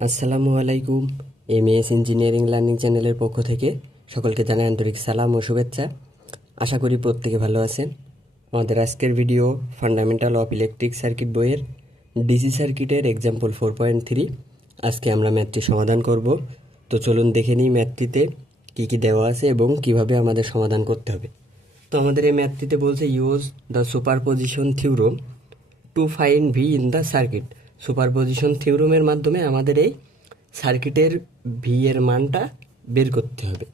আসসালামু আলাইকুম M S engineering learning চ্যানেলের পক্ষ থেকে সকলকে জানাই আন্তরিক সালাম ও শুভেচ্ছা। আশা করি প্রত্যেকে ভালো আছেন। আমাদের আজকের video fundamental of electric circuit বইয়ের ডিসি সার্কিটের এক্সাম্পল ফোর পয়েন্ট থ্রি আজকে আমরা ম্যাথটি সমাধান করব। তো চলুন দেখে নিই ম্যাথটিতে কী কী দেওয়া আছে এবং কীভাবে আমাদের সমাধান করতে হবে। তো আমাদের এই ম্যাথটিতে বলছে use the superposition theorem to find V in the circuit superposition থিওরমের মাধ্যমে আমাদের এই সার্কিটের ভি এর মানটা বের করতে হবে।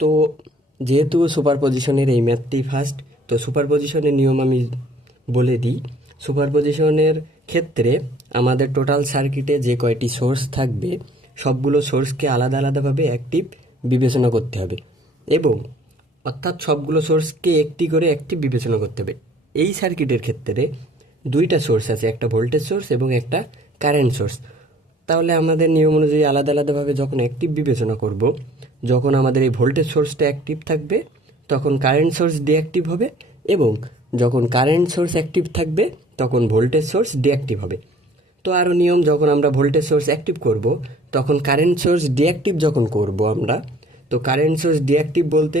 তো যেহেতু সুপারপজিশনের এই ম্যাথটি ফার্স্ট তো সুপারপজিশনের নিয়ম আমি বলে দিই। সুপারপজিশনের ক্ষেত্রে আমাদের টোটাল সার্কিটে যে কয়টি সোর্স থাকবে, সবগুলো সোর্সকে আলাদা আলাদাভাবে অ্যাক্টিভ বিবেচনা করতে হবে এবং অর্থাৎ সবগুলো সোর্সকে একটি করে একটি বিবেচনা করতে হবে। এই সার্কিটের ক্ষেত্রে দুইটা সোর্স আছে, একটা ভোল্টেজ সোর্স এবং একটা কারেন্ট সোর্স তাহলে আমাদের নিয়ম অনুযায়ী আলাদা আলাদাভাবে যখন অ্যাক্টিভ বিবেচনা করব, যখন আমাদের এই ভোল্টেজ সোর্সটা অ্যাক্টিভ থাকবে, তখন কারেন্ট সোর্স ডিঅ্যাক্টিভ হবে এবং যখন কারেন্ট সোর্স অ্যাক্টিভ থাকবে, তখন ভোল্টেজ সোর্স ডিঅ্যাক্টিভ হবে। তো আরও নিয়ম, যখন আমরা ভোল্টেজ সোর্স অ্যাক্টিভ করব, তখন কারেন্ট সোর্স ডিঅ্যাক্টিভ যখন করব আমরা, তো কারেন্ট সোর্স ডিঅ্যাক্টিভ বলতে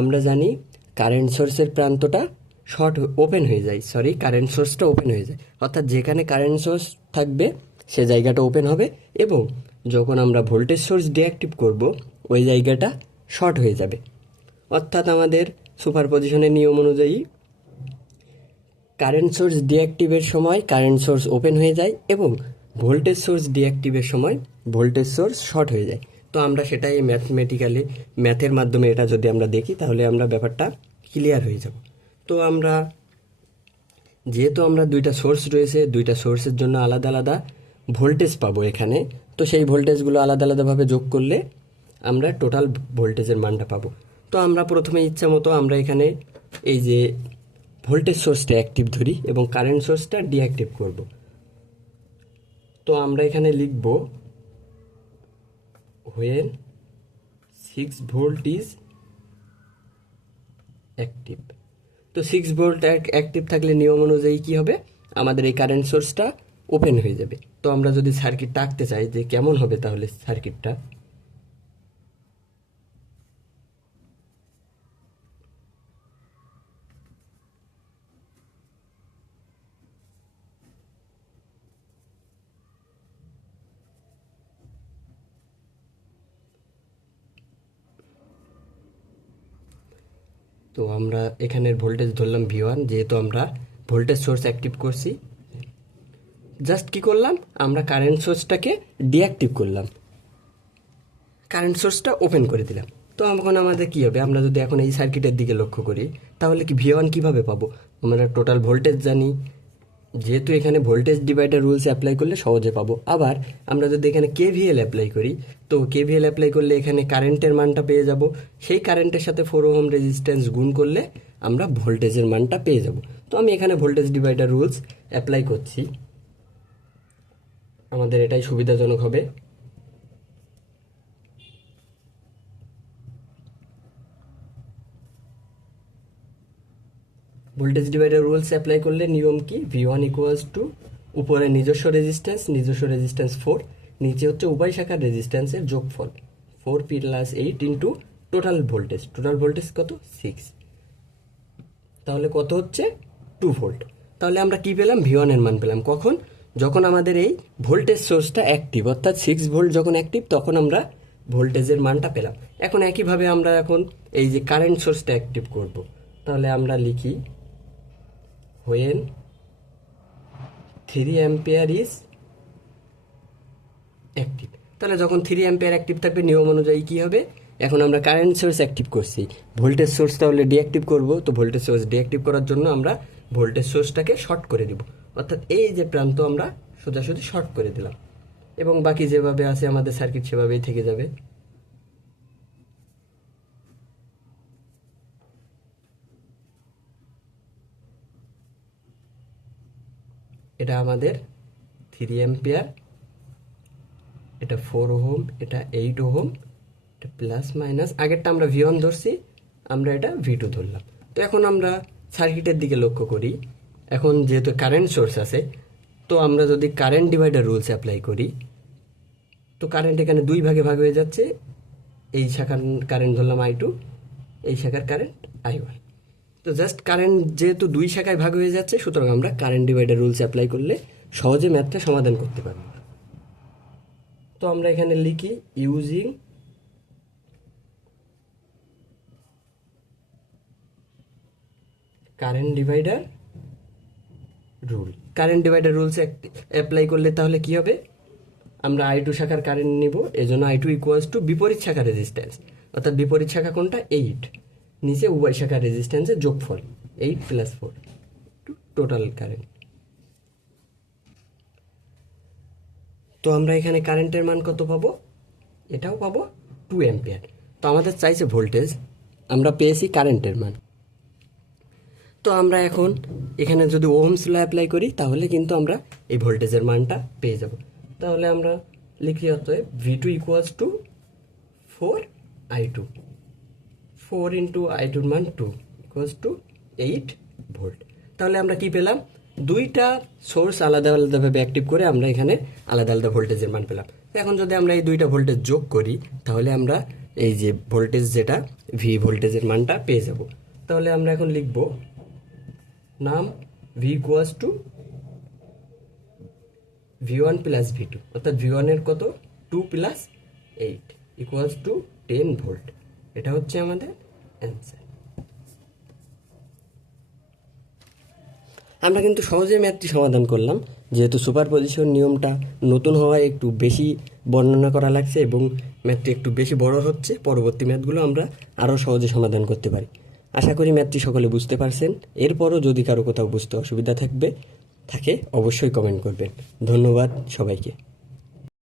আমরা জানি কারেন্ট সোর্সের প্রান্তটা শর্ট ওপেন হয়ে যায় সরি কারেন্ট সোর্সটা ওপেন হয়ে যায়। অর্থাৎ যেখানে কারেন্ট সোর্স থাকবে, সে জায়গাটা ওপেন হবে এবং যখন আমরা ভোল্টেজ সোর্স ডিঅ্যাক্টিভ করব, ওই জায়গাটা শর্ট হয়ে যাবে। অর্থাৎ আমাদের সুপারপজিশনের নিয়ম অনুযায়ী কারেন্ট সোর্স ডিঅ্যাক্টিভের সময় কারেন্ট সোর্স ওপেন হয়ে যায় এবং ভোল্টেজ সোর্স ডিঅ্যাক্টিভের সময় ভোল্টেজ সোর্স শর্ট হয়ে যায়। তো আমরা সেটাই ম্যাথমেটিক্যালি ম্যাথের মাধ্যমে এটা যদি আমরা দেখি, তাহলে আমরা ব্যাপারটা ক্লিয়ার হয়ে যাব। তো আমরা, যেহেতু আমরা দুইটা সোর্স রয়েছে, দুইটা সোর্সের জন্য আলাদা আলাদা ভোল্টেজ পাবো এখানে, তো সেই ভোল্টেজগুলো আলাদা আলাদাভাবে যোগ করলে আমরা টোটাল ভোল্টেজের মানটা পাবো। তো আমরা প্রথমে ইচ্ছা মতো আমরা এখানে এই যে ভোল্টেজ সোর্সটা অ্যাক্টিভ ধরি এবং কারেন্ট সোর্সটা ডিঅ্যাক্টিভ করব। তো আমরা এখানে লিখব when six volt is active তো সিক্স ভোল্ট অ্যাক্টিভ থাকলে নিয়ম অনুযায়ী কী হবে? আমাদের এই কারেন্ট সোর্সটা ওপেন হয়ে যাবে। তো আমরা যদি সার্কিটটা আঁকতে চাই যে কেমন হবে তাহলে সার্কিটটা তো আমরা এখানের ভোল্টেজ ধরলাম ভি ওয়ান যেহেতু আমরা ভোল্টেজ সোর্স অ্যাক্টিভ করছি। জাস্ট কি করলাম? আমরা কারেন্ট সোর্সটাকে ডিঅ্যাক্টিভ করলাম। কারেন্ট সোর্সটা ওপেন করে দিলাম। তো এখন আমাদের কী হবে? আমরা যদি এখন এই সার্কিটের দিকে লক্ষ্য করি, তাহলে কি ভি ওয়ান কীভাবে পাবো? আমরা টোটাল ভোল্টেজ জানি। যেহেতু এখানে ভোল্টেজ ডিভাইডার রুলস অ্যাপ্লাই করলে সহজে পাবো। আবার আমরা যদি এখানে কেভিএল অ্যাপ্লাই করি, তো কেভিএল অ্যাপ্লাই করলে এখানে কারেন্টের মানটা পেয়ে যাব। সেই কারেন্টের সাথে ফোর ওহম রেজিস্ট্যান্স গুণ করলে আমরা ভোল্টেজের মানটা পেয়ে যাব। তো আমি এখানে ভোল্টেজ ডিভাইডার রুলস অ্যাপ্লাই করছি। আমাদের এটাই সুবিধাজনক হবে। ভোল্টেজ ডিভাইডার রুলস অ্যাপ্লাই করলে নিয়ম কি? ভি ওয়ান ইকুয়ালস টু উপরে নিজস্ব রেজিস্ট্যান্স নিজস্ব রেজিস্ট্যান্স ফোর নিচে হচ্ছে উভয় শাখার রেজিস্ট্যান্সের যোগফল। Four P plus eight into total voltage total voltage কত? সিক্স তাহলে কত হচ্ছে? টু ভোল্ট তাহলে আমরা কি পেলাম? ভি ওয়ানের মান পেলাম। কখন? যখন আমাদের এই ভোল্টেজ সোর্সটা অ্যাক্টিভ অর্থাৎ সিক্স ভোল্ট যখন অ্যাক্টিভ তখন আমরা ভোল্টেজের মানটা পেলাম। এখন একইভাবে আমরা এখন এই যে কারেন্ট সোর্সটা অ্যাক্টিভ করব। তাহলে আমরা লিখি when three ampere is active তাহলে যখন থ্রি অ্যাম্পিয়ার অ্যাক্টিভ থাকবে, নিয়ম অনুযায়ী কী হবে? এখন আমরা কারেন্ট সোর্স অ্যাক্টিভ করছি। ভোল্টেজ সোর্স তাহলে ডিঅ্যাক্টিভ করব। তো ভোল্টেজ সোর্স ডিঅ্যাক্টিভ করার জন্য আমরা ভোল্টেজ সোর্সটাকে শর্ট করে দিব। অর্থাৎ এই যে প্রান্ত আমরা সোজাসুজি শর্ট করে দিলাম। এবং বাকি যেভাবে আছে, আমাদের সার্কিট সেভাবেই থেকে যাবে। এটা আমাদের থ্রি অ্যাম্পিয়ার এটা ফোর ওহম এটা এইট ওহম এটা প্লাস মাইনাস আগেরটা আমরা ভি ওয়ান ধরছি, আমরা এটা ভি টু ধরলাম। তো এখন আমরা সার্কিটের দিকে লক্ষ্য করি। এখন যেহেতু কারেন্ট সোর্স আছে, তো আমরা যদি কারেন্ট ডিভাইডার রুলস অ্যাপ্লাই করি, তো কারেন্ট এখানে দুই ভাগে ভাগ হয়ে যাচ্ছে। এই শাখার কারেন্ট ধরলাম আই টু এই শাখার কারেন্ট আই ওয়ান তো জাস্ট কারেন্ট যেহেতু দুই শাখায় ভাগ হয়ে যাচ্ছে, সুতরাং আমরা কারেন্ট ডিভাইডার রুলস অ্যাপ্লাই করলে সহজে ম্যাথটা সমাধান করতে পারব। তো আমরা এখানে লিখি using current divider rule current divider rules apply করলে তাহলে কি হবে? আমরা আই টু শাখার কারেন্ট নিব, এজন্য আই টু ইকুয়ালস টু বিপরীত শাখার রেজিস্ট্যান্স অর্থাৎ বিপরীত শাখা কোনটা? এইট নিচে উভয় শাখার রেজিস্ট্যান্সের যোগফল eight plus four total current তো আমরা এখানে কারেন্টের মান কত পাবো? এটাও পাবো টু অ্যাম্পিয়ার তো আমাদের চাইছে ভোল্টেজ আমরা পেয়েছি কারেন্টের মান। তো আমরা এখন এখানে যদি ওহমস ল অ্যাপ্লাই করি, তাহলে কিন্তু আমরা এই ভোল্টেজের মানটা পেয়ে যাব। তাহলে আমরা লিখি অতএব V two equals to four I two four into I টুর মান two equals to eight volt. তাহলে আমরা কি পেলাম? দুইটা সোর্স আলাদা আলাদাভাবে অ্যাক্টিভ করে আমরা এখানে আলাদা আলাদা ভোল্টেজের মান পেলাম। এখন যদি আমরা এই দুইটা ভোল্টেজ যোগ করি, তাহলে আমরা এই যে ভোল্টেজ যেটা ভি ভোল্টেজের মানটা পেয়ে যাব। তাহলে আমরা এখন লিখব নাম V equals to V one plus V two অর্থাৎ ভি ওয়ানের কত? Two plus eight equals to ten volt এটা হচ্ছে আমাদের অ্যান্সার আমরা কিন্তু সহজে ম্যাথটি সমাধান করলাম, যেহেতু সুপার পজিশন নিয়মটা নতুন হওয়ায় একটু বেশি বর্ণনা করা লাগছে এবং ম্যাথটি একটু বেশি বড় হচ্ছে, পরবর্তী ম্যাথগুলো আমরা আরও সহজে সমাধান করতে পারি। আশা করি ম্যাথটি সকলে বুঝতে পারছেন। এরপরও যদি কারও কোথাও বুঝতে অসুবিধা থাকবে, থাকে অবশ্যই কমেন্ট করবেন। ধন্যবাদ সবাইকে।